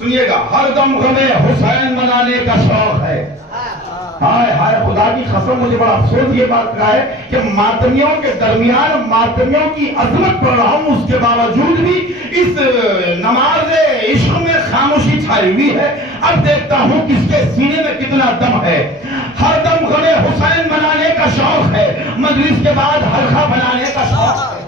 سنیے گا، ہر دم غمِ حسین منانے کا شوق ہے. ہائے ہائے خدا کی قسم مجھے بڑا افسوس یہ بات کا ہے کہ ماتمیوں کے درمیان ماتمیوں کی عظمت پڑھ رہا ہوں، اس کے باوجود بھی اس نماز عشق میں خاموشی چھائی ہوئی ہے. اب دیکھتا ہوں کس کے سینے میں کتنا دم ہے. ہر دم غمِ حسین منانے کا شوق ہے، مجلس کے بعد حلقہ بنانے کا شوق ہے.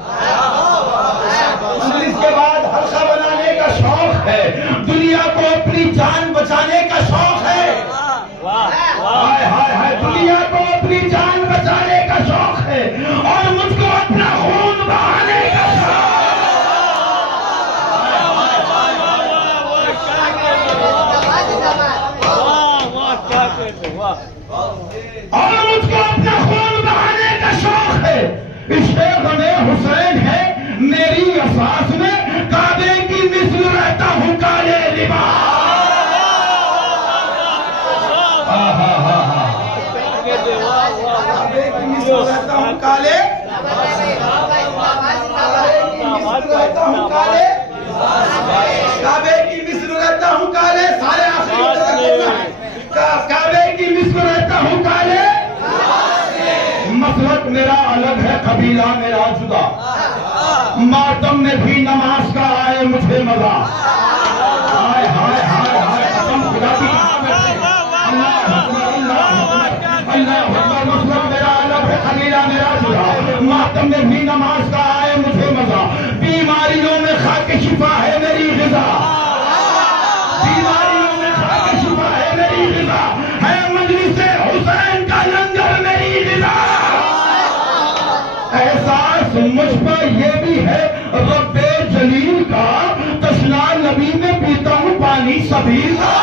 مجلس کے بعد حلقہ بنانے کا شوق ہے، دنیا کو اپنی جان بچانے کا شوق ہے. ہائے ہائے ہائے دنیا کو اپنی جان بچانے کا شوق ہے اور مجھ کو اپنا خون بہانے کا شوق اور مجھ کو اپنا خون بہانے کا شوق ہے. عشق غمِ حسین ہے میری اساس میں، کعبے کی مثل رہتا ہوں کالے لباس. رہتا ہوں کالے کعبے کی مثل رہتا ہوں کالے، سارے کعبے کی مثل رہتا ہوں کالے. مسلک میرا الگ ہے، قبیلہ میرا جدا، ماتم میں بھی نماز کا آئے مجھے مزہ. ہائے ہائے ہائے ہائے قسم خدا کی، اللہ اکبر. مسلک میرا الگ ہے، قبیلہ میرا جدا، ماتم میں بھی نماز کا آئے مجھے مزہ. بیماریوں میں خاک شفا ہے میری غذا، بیماریوں میں خاک شفا ہے میری غذا، ہے مجلس حسین کا لنگر میری غذا. احساس مجھ پر یہ بھی ہے رب جلیل کا، تشنا نبی میں پیتا ہوں پانی سبیل کا.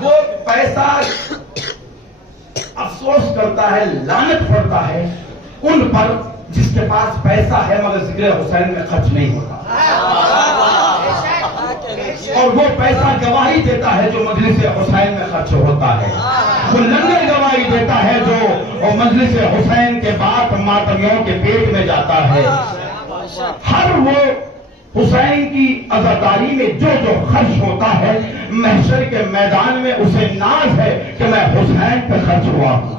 وہ پیسہ افسوس کرتا ہے، لعنت پڑتا ہے ان پر جس کے پاس پیسہ ہے مگر ذکر حسین میں خرچ نہیں ہوتا. اور وہ پیسہ گواہی دیتا ہے جو مجلس حسین میں خرچ ہوتا ہے. وہ لنگر گواہی دیتا ہے جو مجلس حسین کے بعد ماتمیوں کے پیٹ میں جاتا ہے. ہر وہ حسین کی عزاداری میں جو جو خرچ ہوتا ہے، محشر کے میدان میں اسے ناز ہے کہ میں حسین پہ خرچ ہوا ہوں.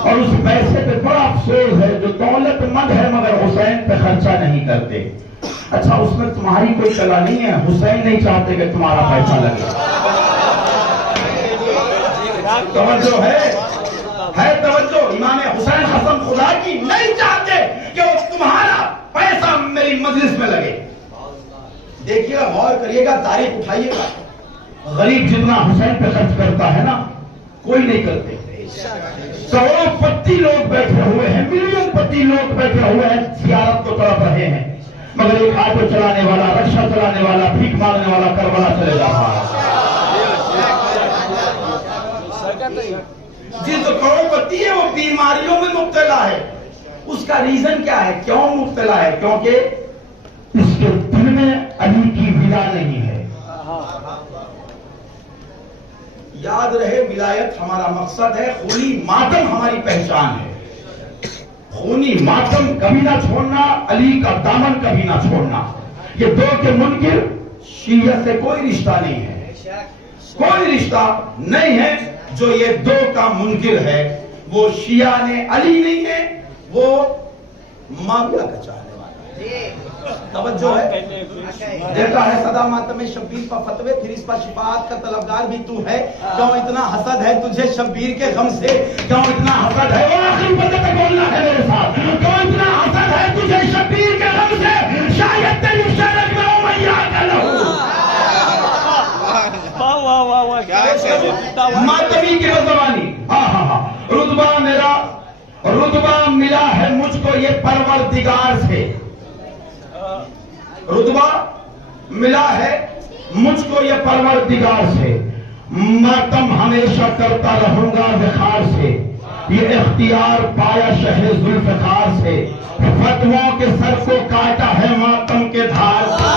اور اس پیسے پہ بڑا افسوس ہے جو دولت مند ہے مگر حسین پہ خرچہ نہیں کرتے. اچھا اس میں تمہاری کوئی کلا نہیں ہے، حسین نہیں چاہتے کہ تمہارا پیسہ لگے. توجہ ہے توجہ. امام حسین قسم خدا کی نہیں چاہتے کہ وہ تمہارا پیسہ میری مجلس میں لگے. دیکھیے گا، غور کریے گا، تاریخ اٹھائیے گا. غریب جتنا حسین پہ خرچ کرتا ہے نا کوئی نہیں کرتے. کروڑوں پتی لوگ بیٹھے ہوئے ہیں، ملین پتی لوگ بیٹھے ہوئے ہیں، زیارت کو تڑپ رہے ہیں، مگر ایک آٹو چلانے والا، رکشہ چلانے والا، بھیک مانگنے والا کربلا چلے جا رہا ہے. جس کروڑ پتی ہے وہ بیماریوں میں مبتلا ہے. اس کا ریزن کیا ہے؟ کیوں مبتلا ہے؟ کیونکہ اس کے دل میں علی کی ولا نہیں ہے. یاد رہے ولایت ہمارا مقصد ہے، خونی ماتم ہماری پہچان ہے. خونی ماتم کبھی نہ چھوڑنا، علی کا دامن کبھی نہ چھوڑنا. یہ دو کے منکر شیعہ سے کوئی رشتہ نہیں ہے، کوئی رشتہ نہیں ہے. جو یہ دو کا منکر ہے وہ شیعہ نے علی نہیں ہے، وہ معاویہ کا چاہنے والا ہے. توجہ ہے. دیکھا ہے صدا ماتم شبیر پر فتوے، پھر اس پر شفاعت کا طلبگار بھی تو ہے. کیوں اتنا حسد ہے تجھے شبیر کے غم سے؟ کیوں اتنا حسد ہے؟ وہ آخری بندے تک بولنا ہے میرے ساتھ. کیوں اتنا حسد ہے تجھے شبیر کے غم سے؟ شاید تیری شرک میں امیہ کا لہو. ماتمی کی زبانی. رتبہ ملا ہے مجھ کو یہ پروردگار سے. رتبہ ملا ہے مجھ کو یہ پروردگار سے. ماتم ہمیشہ کرتا رہوں گا وقار سے. یہ اختیار پایا شہ ذوالفقار سے. فتووں کے سر کو کاٹا ہے ماتم کے دھار سے.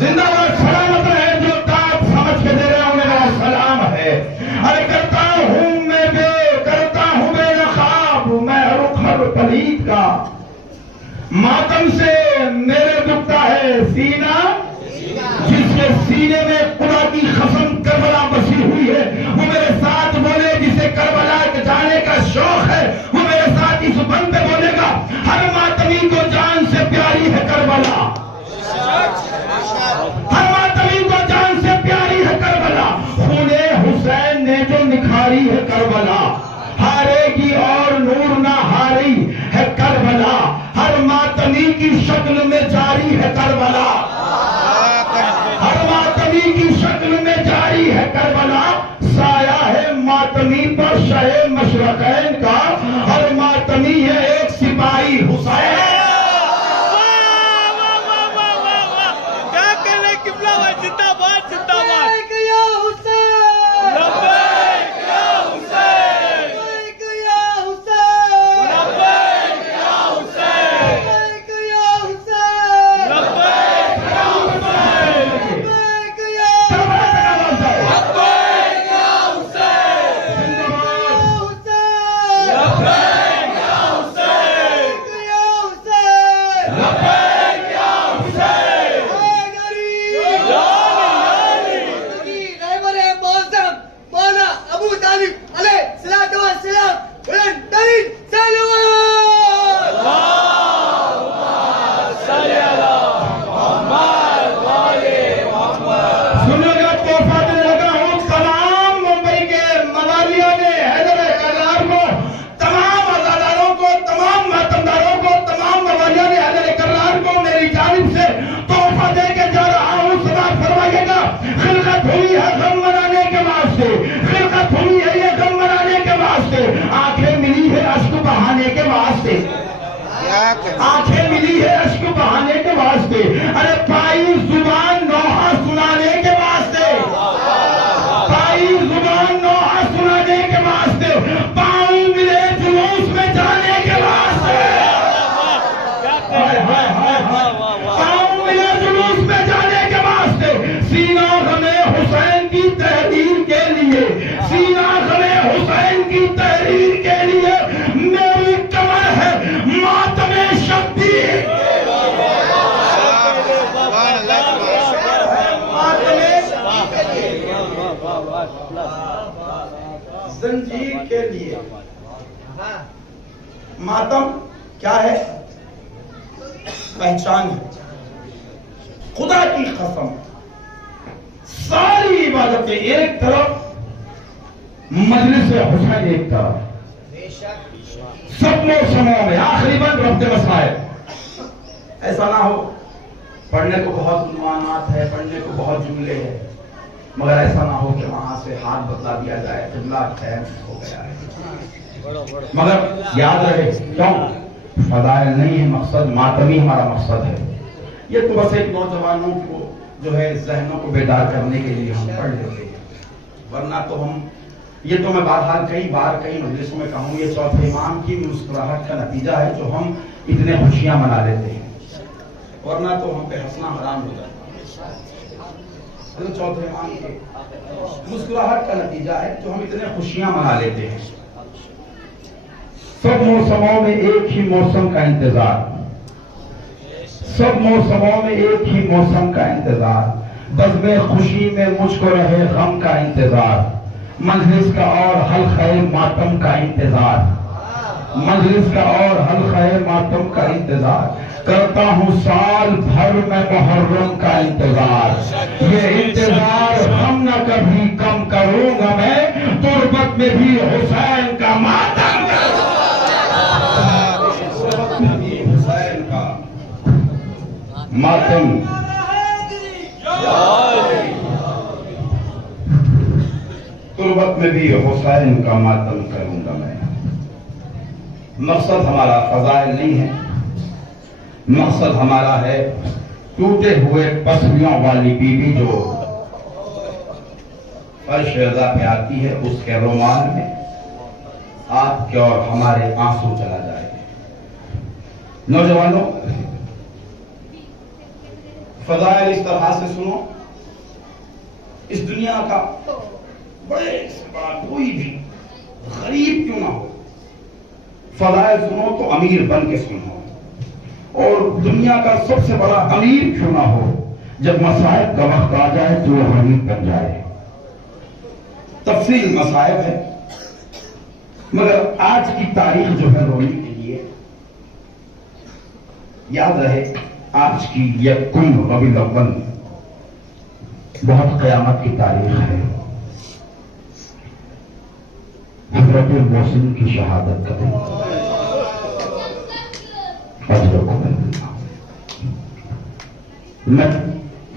زندہ باد سلامت رہے، جو داد سمجھ کے دے رہے ہیں انہیں میرا سلام ہے۔ ارے کرتا ہوں میں بے نقاب، میں رخ ہر پلید کا، ماتم سے میرے دکھتا ہے سینہ، جس کے سینے میں خدا کی قسم کربلا بسی ہوئی ہے، وہ میرے ساتھ بولے جسے کربلا جانے کا شوق ہے، وہ میرے ساتھ اس بند پہ بولے گا، ہر ماتمی کو جان سے پیاری ہے کربلا، ہر ماتمی کو جان سے پیاری ہے کربلا، خون حسین نے جو نکھاری ہے کربلا، ہارے گی اور نور نہ ہاری ہے کربلا، ہر ماتمی کی شکل میں جاری ہے کربلا، ہر ماتمی کی شکل میں جاری ہے کربلا، سایہ ہے ماتمی پر شہ مشرقین کا، ہر ماتمی ہے ایک سپاہی حسین۔ کیا کہنے قبلہ بھائی، زندہ باد زندہ باد۔ لبیک یا حسین، لبیک یا حسین، لبیک یا حسین، لبیک یا حسین، لبیک یا حسین، لبیک یا حسین، لبیک یا لبیک یا حسین، حسین، لبیک یا حسین، لبیک یا حسین، لبیک یا حسین۔ اے غریب یعنی رہبر معظم مولانا ابو طالب علیہ الصلوۃ والسلام بلند ترین سلوات۔ سنو گا تحفہ دینے لگا ہوں تمام ممبئی کے موالیوں نے حیدر کرار کو، تمام عزاداروں کو، تمام ماتمداروں کو، تمام موالیوں نے حیدر کرار کو میری جانب سے تحفہ دے کے جا رہا ہوں، سماعت فرمائیے گا۔ خلقت ہوئی ہے غم منانے کے واسطے، خلقت ہوئی ہے یہ غم منانے کے واسطے، آنکھیں ملی ہے اشک بہانے کے واسطے، آنکھیں ملی ہے اشک بہانے کے واسطے، ارے پائی زبان نوحہ سنانے کے واسطے، پائی زبان نوحہ سنانے کے واسطے، پاؤں ملے جلوس میں جانے کے واسطے، پاؤں ملے جلوس میں جانے کے واسطے، سینہ غم حسین کی تحریر کے لیے، سینہ غم حسین کی تحریر کے لیے میری کمر ہے ماتم شبیر، زنجیر کے لیے ماتم کیا ہے؟ پہچان ہے۔ خدا کی قسم ساری عبادتیں ایک طرف، مجلس حسین ایک طرف، سب موسموں میں آخری بند رفت مسائل، ایسا نہ ہو پڑھنے کو بہت عنوانات ہے، پڑھنے کو بہت جملے ہیں، مگر ایسا نہ ہو کہ وہاں سے ہاتھ بتلا دیا جائے قبلہ خیر ہو گیا ہے، مگر یاد رہے کیوں فضائل نہیں ہے مقصد، ماتمی ہمارا مقصد ہے۔ یہ تو بس ایک نوجوانوں کو جو ہے ذہنوں کو بیدار کرنے کے لیے ہم پڑھ لیتے ہیں، ورنہ تو ہم، یہ تو میں بہرحال کئی بار کئی مجلسوں میں کہوں، یہ چوتھے امام کی مسکراہٹ کا نتیجہ ہے جو ہم اتنے خوشیاں منا لیتے ہیں، ورنہ تو ہم پہ ہنسنا حرام ہو جاتا ہے۔ چوتھے امام کی مسکراہٹ کا نتیجہ ہے جو ہم اتنے خوشیاں منا لیتے ہیں۔ سب موسموں میں ایک ہی موسم کا انتظار، سب موسموں میں ایک ہی موسم کا انتظار، بزم خوشی میں مجھ کو رہے غم کا انتظار، مجلس کا اور حلقہ ماتم کا انتظار، مجلس کا اور حلقہ ماتم کا انتظار، کرتا ہوں سال بھر میں محرم کا انتظار، یہ انتظار ہم نہ کبھی کم کروں گا میں، تربت میں بھی حسین کا ماتم کروں گا، تربت میں بھی حسین کا ماتم، تربت میں بھی حسین کا ماتم کروں گا میں۔ مقصد ہمارا فضائل نہیں ہے، مقصد ہمارا ہے ٹوٹے ہوئے پسلیوں والی بیوی جو فرش رضا پہ آتی ہے، اس کے رومال میں آپ کے اور ہمارے آنسو چلا جائے۔ نوجوانوں، فضائل اس طرح سے سنو، اس دنیا کا بڑے سے بڑا کوئی بھی غریب کیوں نہ ہو، فضائل سنو تو امیر بن کے سنو، اور دنیا کا سب سے بڑا امیر کیوں نہ ہو، جب مصائب کا وقت آ جائے تو وہ غریب بن جائے۔ تفصیل مصائب ہے، مگر آج کی تاریخ جو ہے رونے کے لیے یاد رہے، آج کی یکم ربیع الاول بہت قیامت کی تاریخ ہے۔ حضرت محسن کی شہادت کا دن، میں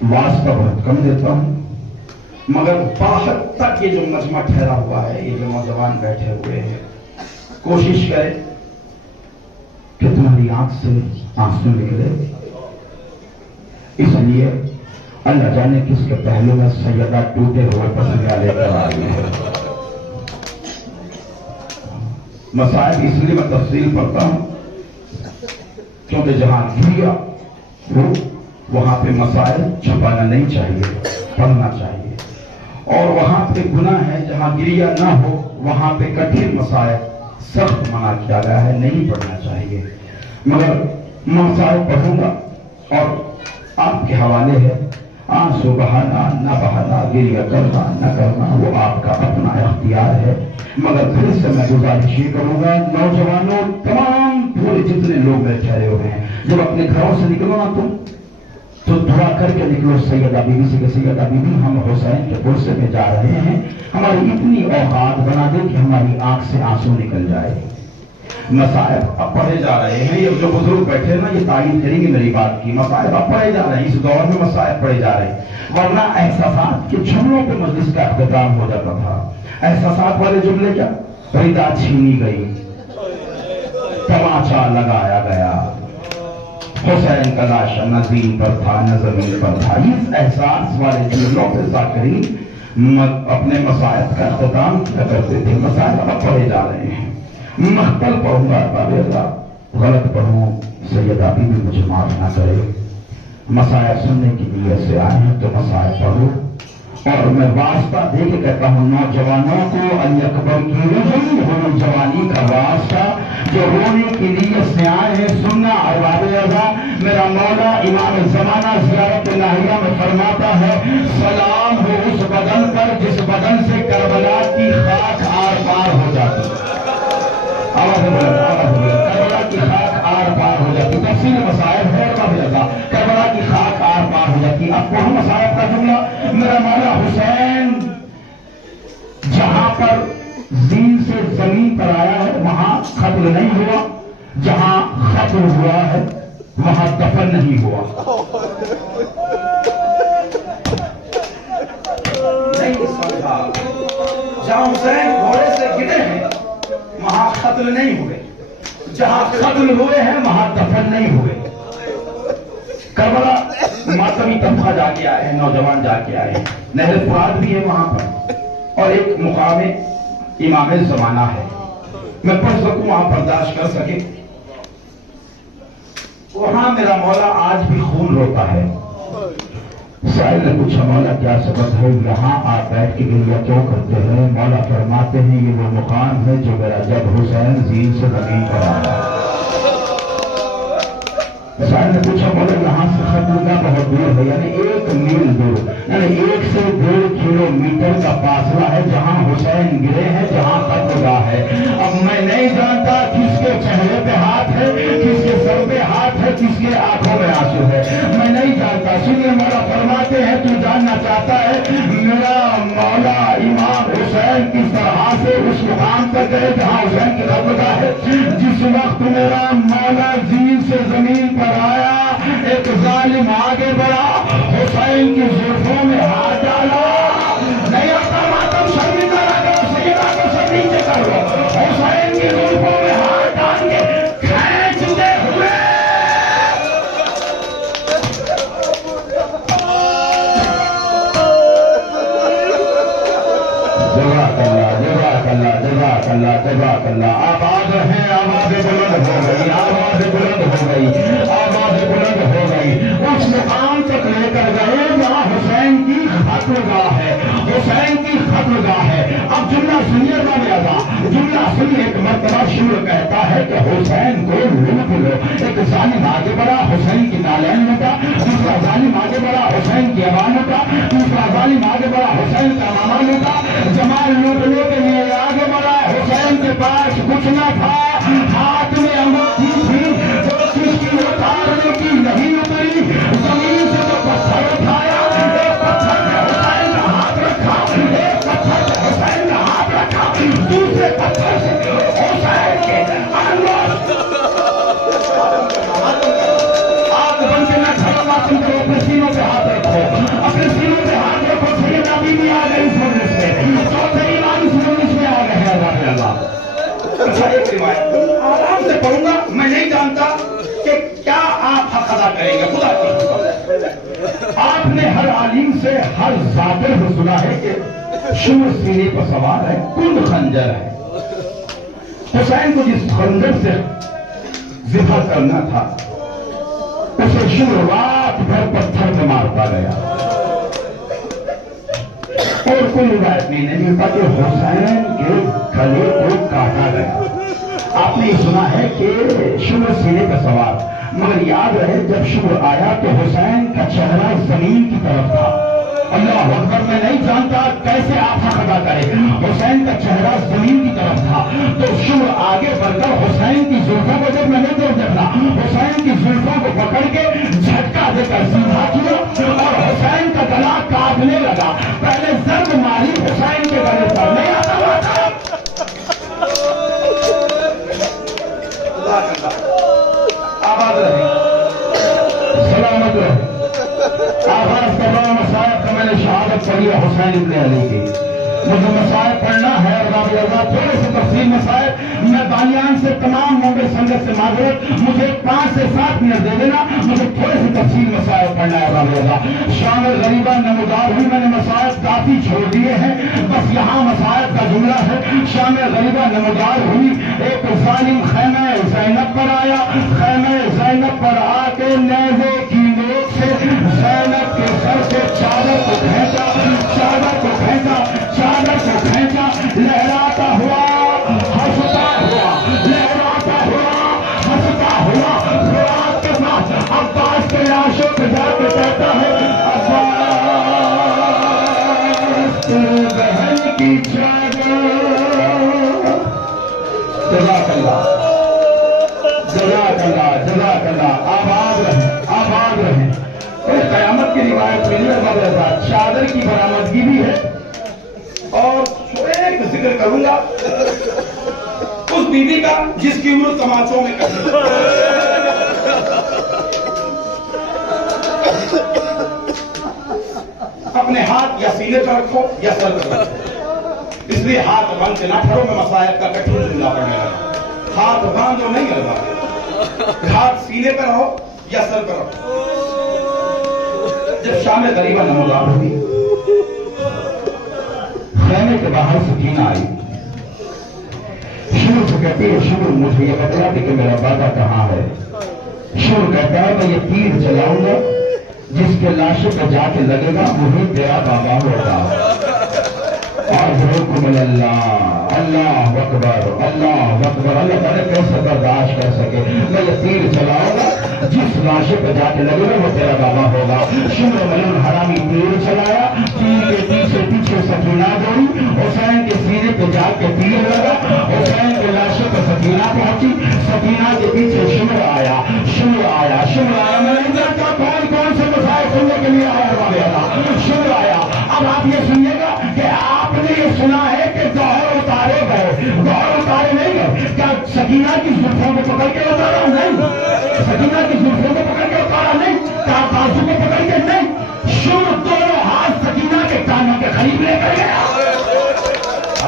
واسطہ بہت کم دیتا ہوں، مگر باہر تک یہ جو مجمع ٹھہرا ہوا ہے، یہ جو نوجوان بیٹھے ہوئے ہیں، کوشش کرے کہ تمہاری آنکھ سے آنسو نکلے۔ اس لیے اللہ جانے کس کے پہلو میں سیدہ ٹوٹے ہوئے پسندہ لے کر آئی ہے۔ مسائل اس لیے میں تفصیل پڑھتا ہوں کیونکہ جہاں گریا ہو وہاں پہ مسائل چھپانا نہیں چاہیے، پڑھنا چاہیے، اور وہاں پہ گناہ ہے جہاں گریا نہ ہو وہاں پہ کٹھن مسائل سخت منع کیا گیا ہے، نہیں پڑھنا چاہیے۔ مگر مسائل پڑھوں گا اور آپ کے حوالے ہے، آنسو بہانا نہ بہانا، گریہ کرنا نہ کرنا وہ آپ کا اپنا اختیار ہے۔ مگر پھر سے میں گزارش یہ کروں گا، نوجوانوں، تمام پورے جتنے لوگ ٹھہرے ہوئے ہیں، جب اپنے گھروں سے نکلو نا تم تو دعا کر کے نکلو سیدہ بی بی سے کہ سیدہ بی بی ہم حسین کے پرسے میں جا رہے ہیں، ہماری اتنی اوقات بنا دے کہ ہماری آنکھ سے آنسو نکل جائے۔ مصائب اب پڑھے جا رہے ہیں، یہ جو بزرگ بیٹھے نا یہ تعین کریں گے میری بات کی، مصائب اب پڑھے جا رہے ہیں، اس دور میں مصائب پڑھے جا رہے ہیں، ورنہ احساسات کے جملوں پہ مجلس کا اختتام ہو جاتا تھا۔ احساسات والے جملے کیا؟ ردا چھینی گئی، تماچا لگایا گیا، حسین کا لاشا نہ زمین پر تھا نہ زمین پر تھا۔ اس احساس والے جملوں پہ ذاکرین اپنے مصائب کا اختتام کیا کرتے تھے۔ مصائب اب پڑھے جا رہے ہیں، مختل پڑھوں گا، باب اللہ غلط پڑھوں سیدہ بی بی مجھے معاف نہ کرے۔ مصائب سننے کی نیت سے آئے ہیں تو مصائب پڑھو، اور میں واسطہ دے کے کہتا ہوں نوجوانوں کو، علی اکبر کی رجوع ہوئی جوانی کا واسطہ، جو رونے کی نیت سے آئے ہیں سننا احباب رضا۔ میرا مولا امام زمانہ زیارت الہیہ میں فرماتا ہے، سلام ہو اس بدن پر جس بدن سے کربلا کی خاک آر پار ہو جاتی۔ کربلا کی خاک آر پار ہو جاتی، تفصیل مصائب ہے کربلا کی خاک آر پار ہو جاتی۔ اب وہ مصائب کا جملہ، میرا مولا حسین جہاں پر زین سے زمین پر آیا ہے وہاں قتل نہیں ہوا، جہاں قتل ہوا ہے وہاں دفن نہیں ہوا۔ نہیں سمجھا، جہاں حسین گھوڑے سے گرے ہیں وہاں قتل نہیں ہوئے، جہاں قتل ہوئے ہیں وہاں دفن نہیں ہوئے۔ کربلا ماتمی طبقہ جا کے آئے ہیں، نوجوان جا کے آئے ہیں، نہر فرات بھی ہے وہاں پر، اور ایک مقام امام زمانہ ہے، میں پڑھ سکوں وہاں برداشت کر سکے۔ وہاں میرا مولا آج بھی خون روتا ہے۔ سائل نے پوچھا مولا کیا سبب ہے یہاں آپ بیٹھ کے گریہ کیوں کرتے ہیں؟ مولا فرماتے ہیں یہ وہ مقام ہے جو میرا جب حسین زین سے زمین پر آیا۔ سائل نے پوچھا مولا یہاں سے خطرہ بہت دور ہے، یعنی 1 میل دور، یعنی 1 سے 1.5 کلومیٹر کا فاصلہ ہے جہاں حسین گرے ہیں، جہاں قتل گاہ ہے۔ اب میں نہیں جانتا کس کے چہرے پہ ہاتھ ہے، کس کے سر پہ ہاتھ ہے، کس کے آنکھوں میں آنسو ہے، میں نہیں جانتا۔ سنیے مولا فرماتے ہیں تو جاننا چاہتا ہے میرا مولا امام حسین کس طرح سے اس مقام پر گئے جہاں حسین کی قتل گاہ ہے۔ جس وقت میرا مولا زین سے زمین پر آیا ایک ظالم آگے بڑھا، حسین کی زلفوں میں ہاتھ ڈالا، نہیں اپنا ماتم شرمندہ نہ کرو، سیدہ کو سب نیچے کر لو، حسین کی زلفوں میں ہاتھ ڈال کے کھینچتے ہوئے جزاک اللہ جزاک اللہ جزاک اللہ جزاک اللہ۔ آواز ہے، آواز بلند ہو گئی، آواز بلند ہو گئی، آواز بلند ہو گئی۔ اس مقام تک لے کر گئے وہاں حسین کی ختمگاہ ہے، حسین کی ختمگاہ ہے۔ اب جملہ سنیے گا میرا، جملہ سنیے۔ ایک مرتبہ شمر کہتا ہے کہ حسین کو لوٹ لو۔ ایک ظالم آگے بڑھا، حسین کی نالین لوٹا، دوسرا ظالم آگے بڑھا، حسین کی آواز لوٹا، تیسرا ظالم آگے بڑھا، حسین کا ماما لوٹا۔ جمال لوٹنے کے لیے آگے بڑھا، حسین کے پاس کچھ نہ تھا، ہاتھ میں انگوٹھی تھی، جو کس کی اتارنے کی نہیں اتری، زمین سے جو پتھر اٹھایا، ایک پتھر پہ حسین کا ہاتھ رکھا، ایک پتھر پہ حسین کا ہاتھ رکھا، دوسرے پتھر سے حسین کے انگوٹھ آگ بن کے نہ کھڑا ماتم کرو، اپنے سینوں پہ ہاتھ رکھو، اپنے سینوں پہ ہاتھ رکھو۔ سیدنا بی بی آ گئی اس وجہ سے، چوتھے ایمان اس وجہ سے آ گئے ہیں اللہ۔ اچھا ایک روایت آرام سے پڑھوں گا، میں نہیں جانتا کہ کیا آپ حق ادا کریں گے، خدا کی قسم۔ آپ نے ہر عالم سے، ہر ذاکر سے سنا ہے کہ شمر سینے پر سوار ہے، کند خنجر ہے۔ حسین کو جس خنجر سے ذبح کرنا تھا اسے شمر رات بھر پتھر میں مارتا گیا، اور کوئی روایت نہیں ملتا کہ حسین کے گلے کو کاٹا گیا۔ آپ نے سنا ہے کہ شمر سینے پر سوار، مگر یاد رہے جب شمر آیا تو حسین کا چہرہ زمین کی طرف تھا۔ اللہ اکبر، میں نہیں جانتا کیسے آپ حق ادا کریں، حسین کا چہرہ زمین کی طرف تھا تو شمر آگے بڑھ کر حسین کی زلفوں کو، جب میں نے دیکھنا حسین کی زلفوں کو پکڑ کے جھٹکا دے کر سیدھا کیا اور حسین کا گلا کاٹنے لگا۔ پہلے ضرب ماری حسین کے گلے پر، نہیں آتا ہوا تھا۔ آباد رہے، سلامت رہے۔ آغاز کر رہا ہوں مصائب کا، میں نے شہادت پڑھی ہے حسین ابن علی کی، مجھے مصائب پڑھنا ہے۔ اور تھوڑے سے تفصیل مصائب، میں بانیان سے تمام ممبئی سنگت سے معذرت، مجھے 5 سے 7 منٹ دے دینا، مجھے تھوڑے سے تفصیل مصائب پڑھنا ہے۔ شامل غریبہ نمودار ہوئی، میں نے مصائب کافی چھوڑ دیے ہیں، بس یہاں مصائب کا جملہ ہے۔ شامل غریبہ نمودار ہوئی، ایک ظالم خیمہ زینب پر آیا، خیمہ زینب پر آ کے نیزے کی نوک سے زینب کے سر سے چادر کو کھینچا، چادر کو کھینچا، چادر کو کھینچا، لہراتا ہوا، ہنستا ہوا، لہراتا ہوا، ہنستا ہوا، فرات کے پاس عباس کے لاشوں پہ جا کے کہتا ہے، عباس تیرے بہن کی چادر۔ جزاک اللہ، جزاک اللہ، جزاک اللہ، آباد رہیں، آباد رہیں۔ قیامت کی روایت ملی ہے، چادر کی برآمدگی بھی ہے، اور ایک ذکر کروں گا اس بی بی کا جس کی عمر تماچوں میں کٹی۔ اپنے ہاتھ یا سینے پر رکھو یا سر پر رکھو، اس لیے ہاتھ باندھ کے نہ پڑھو، میں مصائب کا کٹھن جملہ پڑھنے لگا۔ ہاتھ باندھو نہیں لگا، ہاتھ سینے پر رہو یا سر پر رکھو۔ جب شام غریبہ نمودار ہوئی، خیمے کے باہر سکینہ آئی، شمر سے کہتی ہے، شمر مجھے یہ بتلا دے کہ میرا وعدہ کہاں ہے۔ شمر کہتا ہے، میں یہ تیر چلاؤں گا، جس کے لاشوں پہ جا کے لگے گا وہی تیرا بابا ہوگا۔ اور حکم اللہ، اللہ اکبر، اللہ اکبر، اللہ تعالیٰ کیسے برداشت کر سکے۔ میں یہ تیر چلاؤں گا، جس لاشے پہ جا کے لگے گا وہ تیرا بابا ہوگا۔ شمر ملون حرامی تیر چلایا، تیر کے پیچھے پیچھے سکینہ دوڑی، حسین کے سینے پہ جا کے تیر لگا، حسین کے لاشے پہ سکینہ پہنچی، سکینہ کے پیچھے شمر آیا، شمر آیا، شمر آیا۔ میں نہیں جانتا کون کون سے مسائل سننے کے لیے آیا ہوا، شمر آیا۔ اب آپ یہ سنیے گا کہ آپ نے یہ سنا ہے کہ گوہر اتارے گئے، گوہر اتارے نہیں گئے، کیا سکینہ کی زلفوں کو پکڑ کے اتارا؟ نہیں، سکینہ کی زلفوں کو پکڑ کے اتارا نہیں، کیا بازو کو پکڑ کے نہیں، شمر دونوں ہاتھ سکینہ کے کانوں کے قریب لے کر گیا۔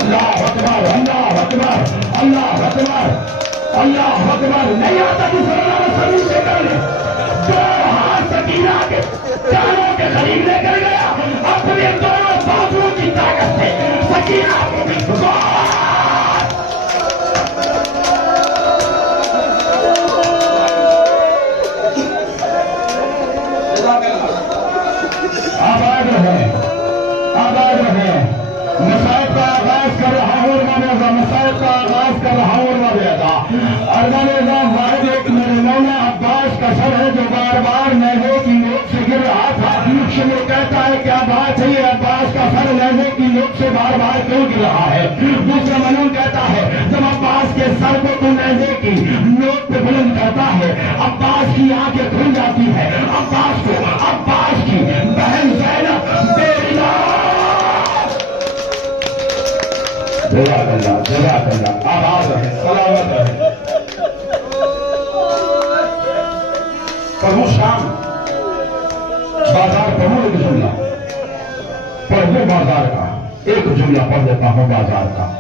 اللہ اکبر، اللہ اکبر، اللہ اکبر، اللہ اکبر۔ نہیں آتا کہ صلی اللہ علیہ وسلم سے کر لے، دونوں ہاتھ سکینہ کے کانوں کے قریب لے کر گیا، اپنے دونوں بازو کی طاقت سے سکینہ کو آباد رہے آباد رہے مسائل کا آغاز کر رہا ہوں مسائل کا آغاز کر رہا ہوں واحد ایک میرے مولا عباس کا سر ہے جو بار بار نیزے کی نوک سے گر رہا تھا شمر کہتا ہے کیا بات ہے یہ عباس کا سر نیزے کی نوک سے بار بار کیوں گر رہا ہے دوسرا منون کہتا ہے جب عباس کے سر کو تو نیزے کی نوک پہ بلند کرتا ہے عباس کی آنکھیں کھل جاتی ہے عباس کو عباس کی بہن زینب بے جزاک اللہ آباد رہے سلامت رہے پڑھو شام بازار پڑھو ایک جملہ پڑھ دو بازار کا ایک جملہ پڑھ دیتا ہوں بازار کا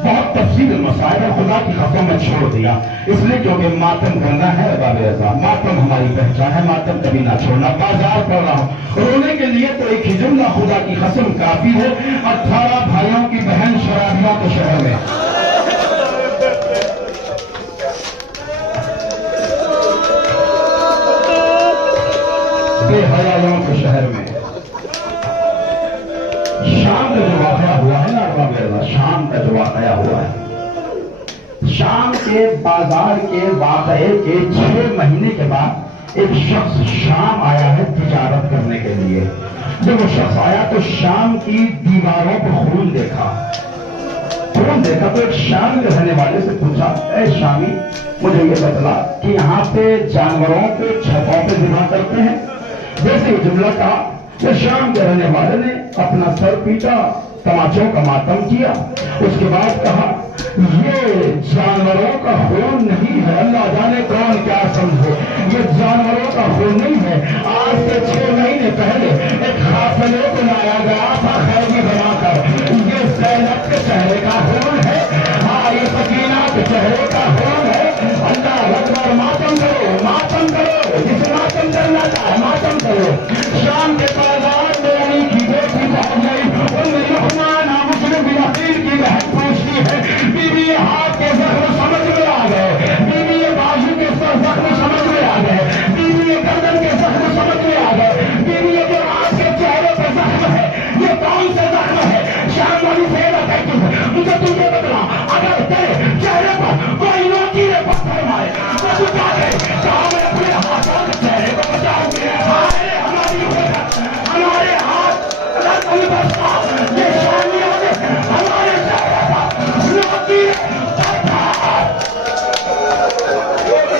بہت تفصیل مسائل ہے خدا کی قسم میں چھوڑ دیا اس لیے کیونکہ ماتم کرنا ہے باب رضا ماتم ہماری پہچان ہے ماتم کبھی نہ چھوڑنا بازار پڑھ رہا ہوں رونے کے لیے تو ایک ہی جملہ خدا کی قسم کافی ہے 18 بھائیوں کی بہن شرابیوں کے شہر میں بے حیائیوں کے شہر میں شام کا جو واقعہ ہوا ہے نا شام کا جو واقعہ ہوا ہے شام کے بازار کے واقعے کے 6 مہینے کے بعد ایک شخص شام آیا ہے تجارت کرنے کے لیے جب وہ شخص آیا تو شام کی دیواروں پر خون دیکھا تو ایک شام کے رہنے والے سے پوچھا اے شامی مجھے یہ بتلا کہ یہاں پہ جانوروں کو چھتوں پہ ذبح کرتے ہیں جیسے یہ جملہ کہا کہ شام کے رہنے والے نے اپنا سر پیٹا تماچوں کا ماتم کیا اس کے بعد کہا یہ جانوروں کا خون نہیں ہے اللہ جانے کون کیا سمجھو یہ جانوروں کا خون نہیں ہے آج سے 6 مہینے پہلے ایک قافلے کو لایا گیا تھا خیمے بنا کر یہ زینب کے چہرے کا خون ہے ہاں یہ سکینہ کے چہرے کا خون ہے اللہ اکبر ماتم کرو جسے ماتم کرنا چاہے ماتم کرو شام کے بازار میں علی کی بیٹی پہنچ گئی مسلم بن عقیل کی بہن پوچھتی ہے بیوی یہ ہاتھ کے زخم سمجھ میں آ گئے بیوی یہ بازو کے زخم سمجھ میں آ گئے بیوی یہ گردن کے زخم سمجھ میں آ گئے بیوی یہ جو ہاتھ کے چہرے پہ زخم ہے یہ کون سے زخم ہے شام والی سیوا کہتی ہے مجھے تجھے بتلا اگر تیرے چہرے پر کوئی نوکیلے پتھر مارے تو تو کیا کہے کہا میں اپنے ہاتھوں کے چہرے کو بچاؤں ہمارے ہاتھ یہ شامیوں نے ہمارے چہرے پر نوکیلے پتھر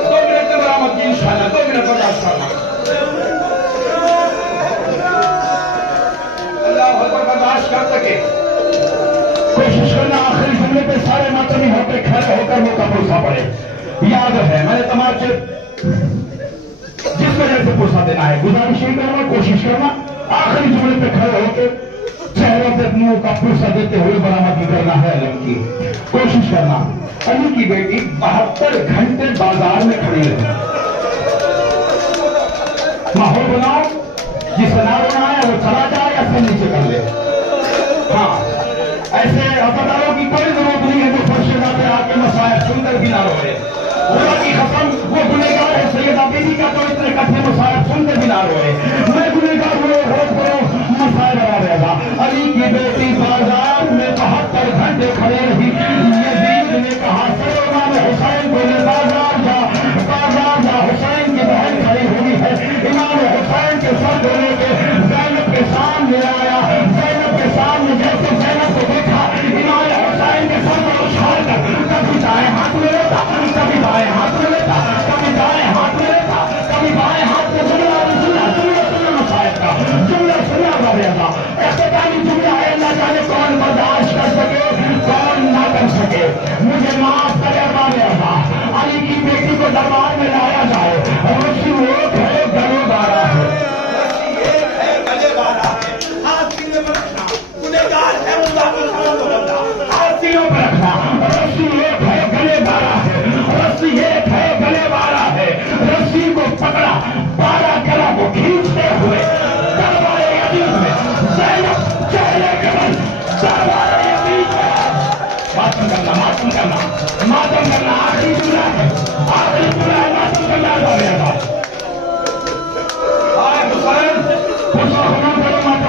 2 منٹ کے برآمد کی انشاءاللہ 2 منٹ برداشت کرنا اللہ اکبر برداشت کر سکے کوشش کرنا آخری جملے پہ سارے ماتمی ہوتے کھڑے ہو کر وہ کا پوسا پڑے یاد ہے میں نے تمام سے جس وجہ سے پوسا دینا ہے گزارش ہی کرنا کوشش کرنا آخری جملے پہ کھڑے ہو کے چہروں پہ منہ کا پوسا دیتے ہوئے برآمد کرنا ہے علم کی کوشش کرنا علی کی بیٹی 72 گھنٹے بازار میں کھڑی رہی ماحول بناؤ جس نہ رونا ہے وہ چلا جائے یا سر نیچے کر لے ہاں ایسے ہسپتالوں کی کوئی ضرورت نہیں ہے جو فرش پہ آ کے مسائل سن کر بھی نہ روئے خدا کی قسم وہ گنہگار ہے سیدہ بیوی کا تو اتنے کٹھے مسائل سن کر بھی نہ روئے میں گنہگار ہوئے روز کرو مسائل بنا رہے گا علی کی بیٹی بازار میں 72 گھنٹے کھڑے رہی یزید نے کہا چلو امام حسین کو لے بازار جا حسین کی بہن کھڑی ہوئی ہے امام حسین کے سر دھونے کے زینب کے سامنے آیا زینب کے سامنے جیسے زینب کو دیکھا امام حسین کے سر کو اچھال کر کبھی دائیں ہاتھ میں لیتا کبھی بائیں ہاتھ میں لیتا کبھی دائیں ہاتھ میں لیتا کبھی بائیں ہاتھ میں سننا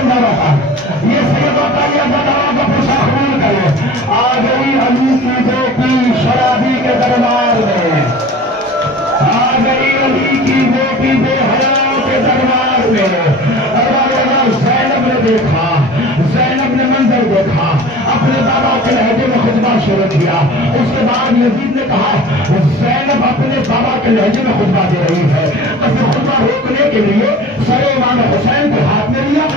بندہ رہا یہ سید واقعہ کا پوشا خون کرے آ گئی علی کی بیٹی شرابی کے دربار میں آ گئی علی کی بیٹی بے حیا کے دربار میں زینب نے دیکھا زینب نے منظر دیکھا اپنے بابا کے لہجے میں خطبہ شروع کیا اس کے بعد یزید نے کہا زینب اپنے بابا کے لہجے میں خطبہ دے رہی ہے تو پھر خطبہ روکنے کے لیے سر امام حسین کو ہاتھ میں لیا